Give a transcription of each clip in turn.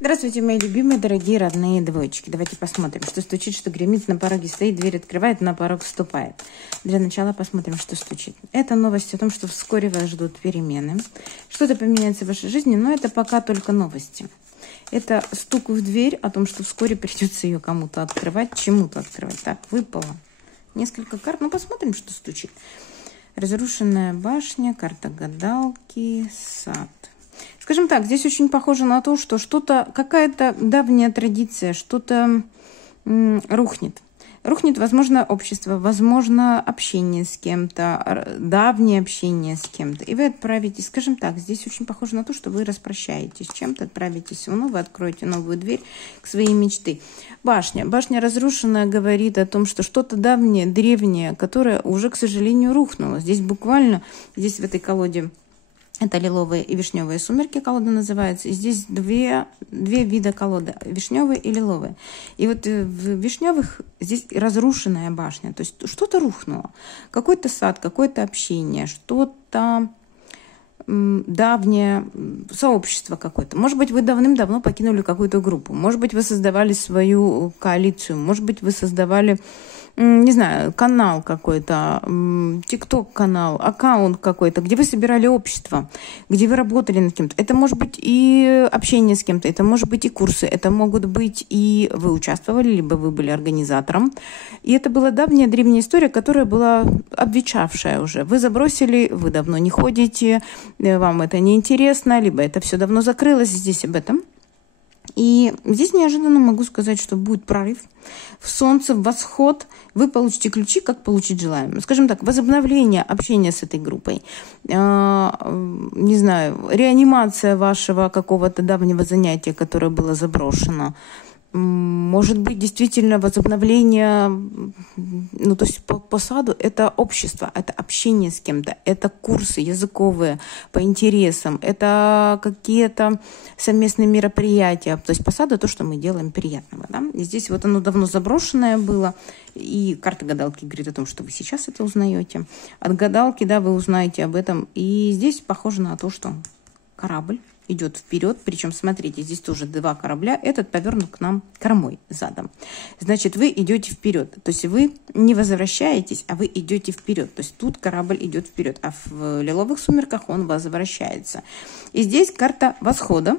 Здравствуйте, мои любимые, дорогие, родные двоечки. Давайте посмотрим, что стучит, что гремит, на пороге стоит, дверь открывает, на порог вступает. Для начала посмотрим, что стучит. Это новость о том, что вскоре вас ждут перемены. Что-то поменяется в вашей жизни, но это пока только новости. Это стук в дверь о том, что вскоре придется ее кому-то открывать, чему-то открывать. Так, выпало несколько карт. Ну, посмотрим, что стучит. Разрушенная башня, карта гадалки, сад. Скажем так, здесь очень похоже на то, что что-то, какая-то давняя традиция, что-то рухнет. Рухнет, возможно, общество, возможно, общение с кем-то, давнее общение с кем-то. И вы отправитесь, скажем так, здесь очень похоже на то, что вы распрощаетесь с чем-то, отправитесь в новое, откроете новую дверь к своей мечты. Башня. Башня разрушенная говорит о том, что что-то давнее, древнее, которое уже, к сожалению, рухнуло. Здесь буквально, здесь в этой колоде... Это лиловые и вишневые сумерки, колода называется. И здесь две вида колоды, вишневые и лиловые. И вот в вишневых здесь разрушенная башня, то есть что-то рухнуло. Какой-то сад, какое-то общение, что-то давнее сообщество какое-то. Может быть, вы давным-давно покинули какую-то группу. Может быть, вы создавали свою коалицию. Может быть, вы создавали... не знаю, канал какой-то, тикток-канал, аккаунт какой-то, где вы собирали общество, где вы работали над кем-то. Это может быть и общение с кем-то, это может быть и курсы, это могут быть и вы участвовали, либо вы были организатором. И это была давняя, древняя история, которая была обветшавшая уже. Вы забросили, вы давно не ходите, вам это не интересно, либо это все давно закрылось, здесь об этом. И здесь неожиданно могу сказать, что будет прорыв в солнце, в восход. Вы получите ключи, как получить желаемое. Скажем так, возобновление общения с этой группой. Не знаю, реанимация вашего какого-то давнего занятия, которое было заброшено. Может быть, действительно возобновление, ну, то есть по саду это общество, это общение с кем-то, это курсы языковые по интересам, это какие-то совместные мероприятия. То есть по саду то, что мы делаем приятного. Да? И здесь вот оно давно заброшенное было, и карта гадалки говорит о том, что вы сейчас это узнаете. От гадалки, да, вы узнаете об этом. И здесь похоже на то, что корабль идет вперед, причем, смотрите, здесь тоже два корабля, этот повернут к нам кормой, задом. Значит, вы идете вперед, то есть вы не возвращаетесь, а вы идете вперед, то есть тут корабль идет вперед, а в лиловых сумерках он возвращается. И здесь карта восхода,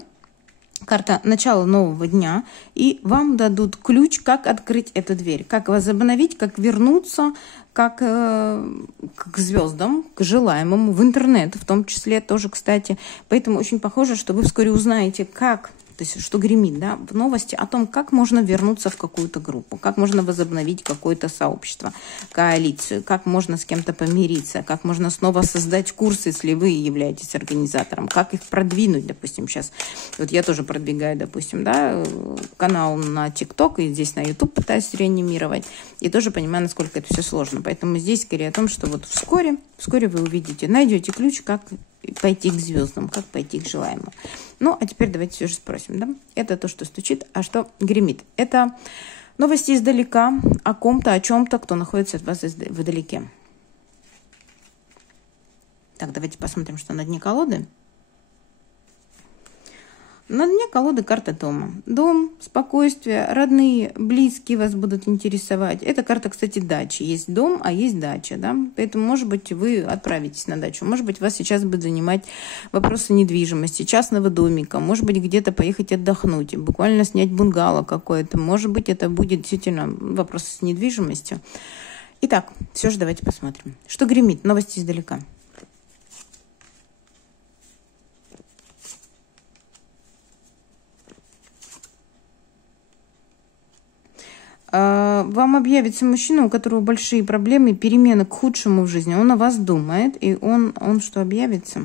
карта начала нового дня, и вам дадут ключ, как открыть эту дверь, как возобновить, как вернуться, как к звездам, к желаемому, в интернет в том числе тоже, кстати. Поэтому очень похоже, что вы вскоре узнаете, как, то есть что гремит, да, в новости о том, как можно вернуться в какую-то группу, как можно возобновить какое-то сообщество, коалицию, как можно с кем-то помириться, как можно снова создать курсы, если вы являетесь организатором, как их продвинуть, допустим, сейчас. Вот я тоже продвигаю, допустим, да, канал на ТикТок и здесь на YouTube пытаюсь реанимировать, и тоже понимаю, насколько это все сложно. Поэтому здесь скорее о том, что вот вскоре вы увидите, найдете ключ, как пойти к звездам, как пойти к желаемому. Ну, а теперь давайте все же спросим, да? Это то, что стучит, а что гремит? Это новости издалека о ком-то, о чем-то, кто находится от вас вдалеке. Так, давайте посмотрим, что на дне колоды. На дне колоды карта дома. Дом, спокойствие, родные, близкие вас будут интересовать. Это карта, кстати, дачи. Есть дом, а есть дача. Да? Поэтому, может быть, вы отправитесь на дачу. Может быть, вас сейчас будет занимать вопросы недвижимости, частного домика. Может быть, где-то поехать отдохнуть. Буквально снять бунгало какое-то. Может быть, это будет действительно вопрос с недвижимостью. Итак, все же давайте посмотрим. Что гремит? Новости издалека. Вам объявится мужчина, у которого большие проблемы, перемены к худшему в жизни. Он о вас думает, и он что, объявится?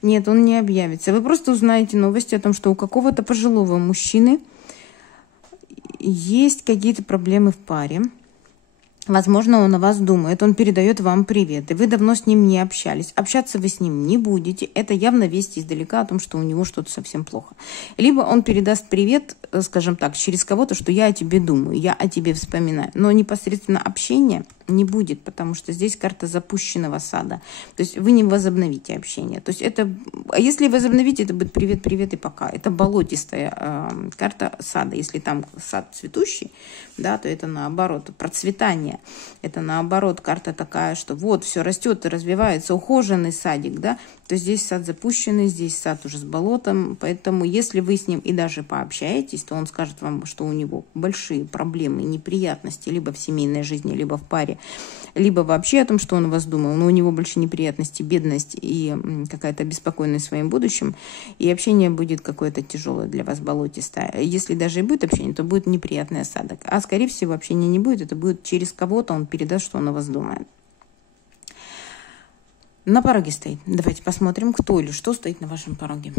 Нет, он не объявится. Вы просто узнаете новости о том, что у какого-то пожилого мужчины есть какие-то проблемы в паре. Возможно, он о вас думает, он передает вам привет, и вы давно с ним не общались. Общаться вы с ним не будете. Это явно вести издалека о том, что у него что-то совсем плохо. Либо он передаст привет, скажем так, через кого-то, что я о тебе думаю, я о тебе вспоминаю. Но непосредственно общение не будет, потому что здесь карта запущенного сада. То есть вы не возобновите общение. То есть это, а если возобновите, это будет привет, привет и пока. Это болотистая карта сада. Если там сад цветущий, да, то это наоборот процветание. Это наоборот карта такая, что вот все растет и развивается, ухоженный садик, да. То здесь сад запущенный, здесь сад уже с болотом. Поэтому если вы с ним и даже пообщаетесь, то он скажет вам, что у него большие проблемы, неприятности либо в семейной жизни, либо в паре, либо вообще о том, что он о вас думал, но у него больше неприятности, бедность и какая-то обеспокоенность своим будущим, и общение будет какое-то тяжелое для вас, болотистое. Если даже и будет общение, то будет неприятный осадок. А скорее всего общения не будет, это будет через кого-то, он передаст, что он о вас думает. На пороге стоит. Давайте посмотрим, кто или что стоит на вашем пороге.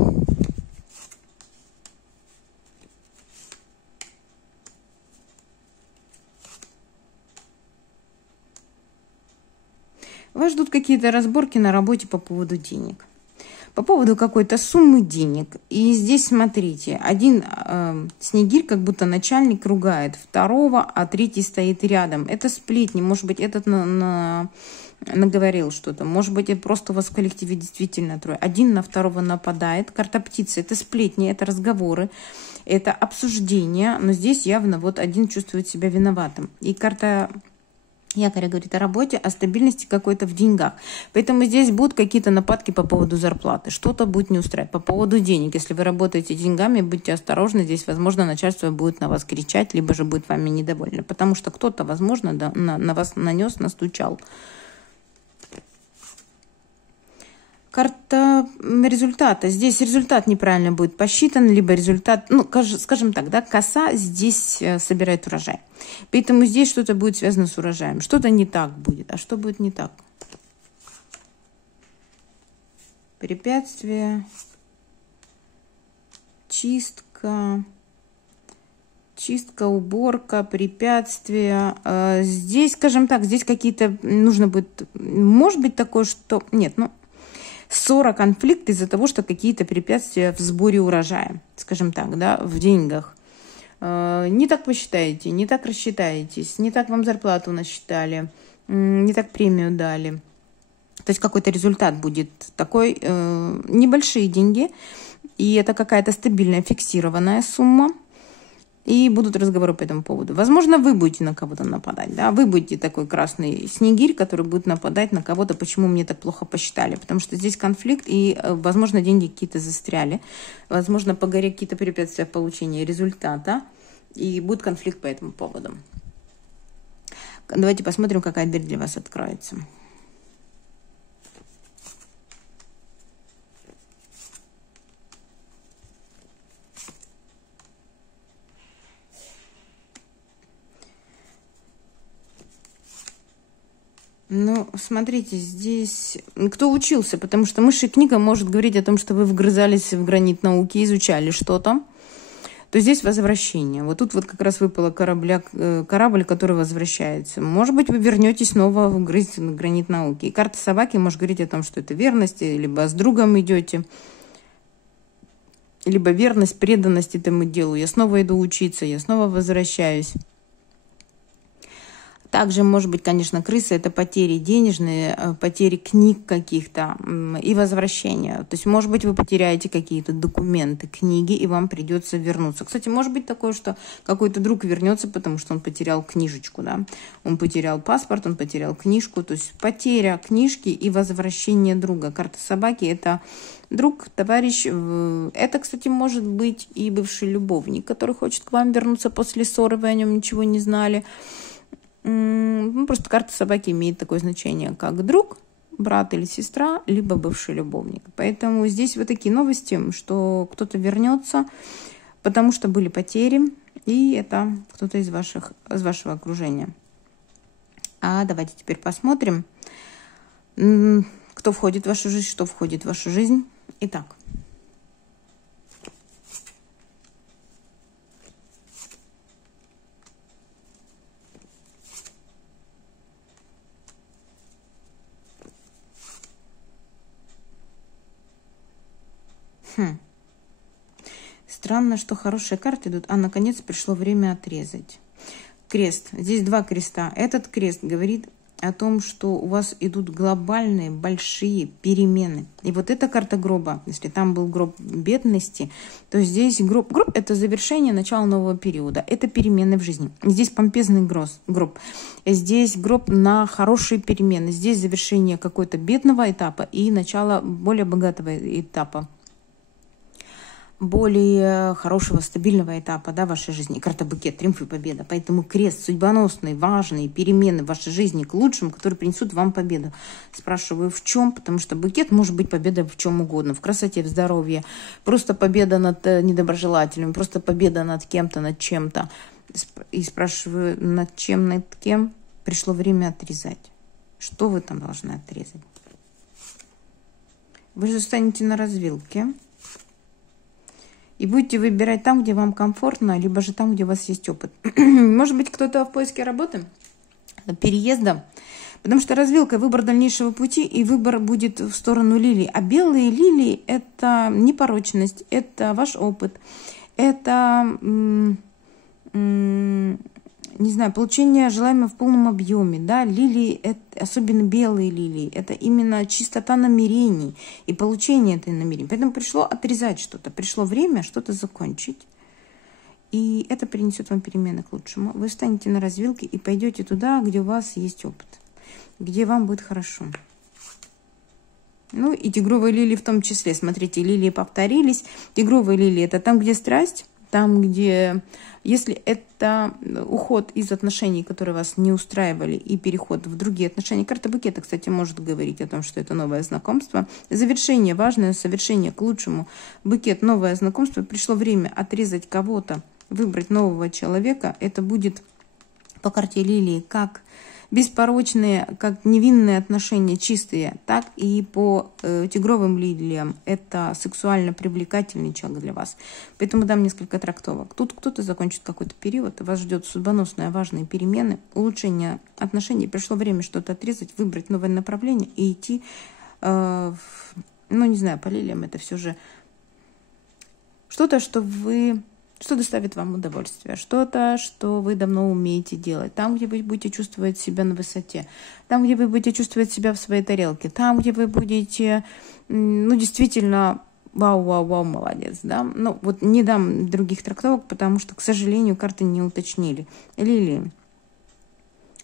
Вас ждут какие-то разборки на работе по поводу денег. По поводу какой-то суммы денег. И здесь, смотрите, один снегирь, как будто начальник, ругает второго, а третий стоит рядом. Это сплетни. Может быть, этот наговорил что-то. Может быть, это просто у вас в коллективе действительно трое. Один на второго нападает. Карта птицы. Это сплетни, это разговоры, это обсуждение. Но здесь явно вот один чувствует себя виноватым. И карта якоря говорит о работе, о стабильности какой-то в деньгах. Поэтому здесь будут какие-то нападки по поводу зарплаты. Что-то будет не устраивать. По поводу денег. Если вы работаете деньгами, будьте осторожны. Здесь, возможно, начальство будет на вас кричать, либо же будет вами недовольно. Потому что кто-то, возможно, да, на вас нанес, настучал. Карта результата. Здесь результат неправильно будет посчитан, либо результат, ну, скажем так, да, коса здесь собирает урожай. Поэтому здесь что-то будет связано с урожаем. Что-то не так будет. А что будет не так? Препятствия, чистка, уборка, препятствия. Здесь, скажем так, здесь какие-то нужно будет, может быть такое, что... Нет, ну... ссора, конфликт из-за того, что какие-то препятствия в сборе урожая, скажем так, да, в деньгах. Не так посчитаете, не так рассчитаетесь, не так вам зарплату насчитали, не так премию дали. То есть какой-то результат будет такой, небольшие деньги, и это какая-то стабильная, фиксированная сумма. И будут разговоры по этому поводу. Возможно, вы будете на кого-то нападать. Да? Вы будете такой красный снегирь, который будет нападать на кого-то, почему мне так плохо посчитали. Потому что здесь конфликт, и, возможно, деньги какие-то застряли. Возможно, по горе какие-то препятствия в получении результата. И будет конфликт по этому поводу. Давайте посмотрим, какая дверь для вас откроется. Ну, смотрите, здесь кто учился, потому что мышь и книга может говорить о том, что вы вгрызались в гранит науки, изучали что-то, то здесь возвращение. Вот тут вот как раз выпало корабль, который возвращается. Может быть, вы вернетесь снова в гранит науки. И карта собаки может говорить о том, что это верность, либо с другом идете, либо верность, преданность этому делу. Я снова иду учиться, я снова возвращаюсь. Также, может быть, конечно, крысы – это потери денежные, потери книг каких-то и возвращения. То есть, может быть, вы потеряете какие-то документы, книги, и вам придется вернуться. Кстати, может быть такое, что какой-то друг вернется, потому что он потерял книжечку, да? Он потерял паспорт, он потерял книжку. То есть, потеря книжки и возвращение друга. Карта собаки – это друг, товарищ. Это, кстати, может быть и бывший любовник, который хочет к вам вернуться после ссоры, вы о нем ничего не знали. Ну, просто карта собаки имеет такое значение, как друг, брат или сестра, либо бывший любовник. Поэтому здесь вот такие новости, что кто-то вернется, потому что были потери, и это кто-то из вашего окружения. А давайте теперь посмотрим, кто входит в вашу жизнь, что входит в вашу жизнь. Итак. Странно, что хорошие карты идут, а наконец пришло время отрезать. крест. Здесь два креста. Этот крест говорит о том, что у вас идут глобальные, большие перемены. И вот эта карта гроба, если там был гроб бедности, то здесь гроб. Гроб — это завершение, начало нового периода. Это перемены в жизни. Здесь помпезный гроб. Здесь гроб на хорошие перемены. Здесь завершение какой-то бедного этапа и начало более богатого этапа. Более хорошего, стабильного этапа, да, вашей жизни. Карта букет, триумф и победа. Поэтому крест, судьбоносные, важные перемены в вашей жизни к лучшему, которые принесут вам победу. Спрашиваю, в чем? Потому что букет может быть победа в чем угодно. В красоте, в здоровье. Просто победа над недоброжелателями, просто победа над кем-то, над чем-то. И спрашиваю, над чем, над кем? Пришло время отрезать. Что вы там должны отрезать? Вы же станете на развилке. И будете выбирать там, где вам комфортно, либо же там, где у вас есть опыт. Может быть, кто-то в поиске работы, переезда. Потому что развилка — выбор дальнейшего пути, и выбор будет в сторону лилий. А белые лилии — это непорочность, это ваш опыт, это, не знаю, получение желаемого в полном объеме. Да? Лилии, это, особенно белые лилии, это именно чистота намерений и получение этой намерений. Поэтому пришло отрезать что-то, пришло время что-то закончить. И это принесет вам перемены к лучшему. Вы встанете на развилке и пойдете туда, где у вас есть опыт, где вам будет хорошо. Ну и тигровые лилии в том числе. Смотрите, лилии повторились. Тигровые лилии — это там, где страсть, там, где, если это уход из отношений, которые вас не устраивали, и переход в другие отношения. Карта букета, кстати, может говорить о том, что это новое знакомство. Завершение, важное совершение к лучшему. Букет, новое знакомство. Пришло время отрезать кого-то, выбрать нового человека. Это будет по карте лилии как беспорочные, как невинные отношения, чистые, так и по тигровым лилиям. Это сексуально привлекательный человек для вас. Поэтому дам несколько трактовок. Тут кто-то закончит какой-то период, вас ждет судьбоносные важные перемены, улучшение отношений. Пришло время что-то отрезать, выбрать новое направление и идти, ну, не знаю, по лилиям это все же что-то, что доставит вам удовольствие, что-то, что вы давно умеете делать, там, где вы будете чувствовать себя на высоте, там, где вы будете чувствовать себя в своей тарелке, там, где вы будете, ну, действительно, вау, молодец, да. Ну, вот не дам других трактовок, потому что, к сожалению, карты не уточнили. Лилии.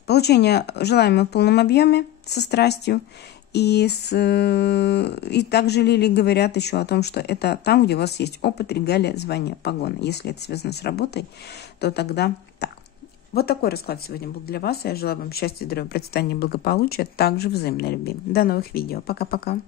Получение желаемого в полном объеме, со страстью. И также лилии говорят еще о том, что это там, где у вас есть опыт, регалия, звание, погоны. Если это связано с работой, то тогда так. Вот такой расклад сегодня был для вас. Я желаю вам счастья, здоровья, процветания, благополучия, также взаимной любви. До новых видео. Пока-пока.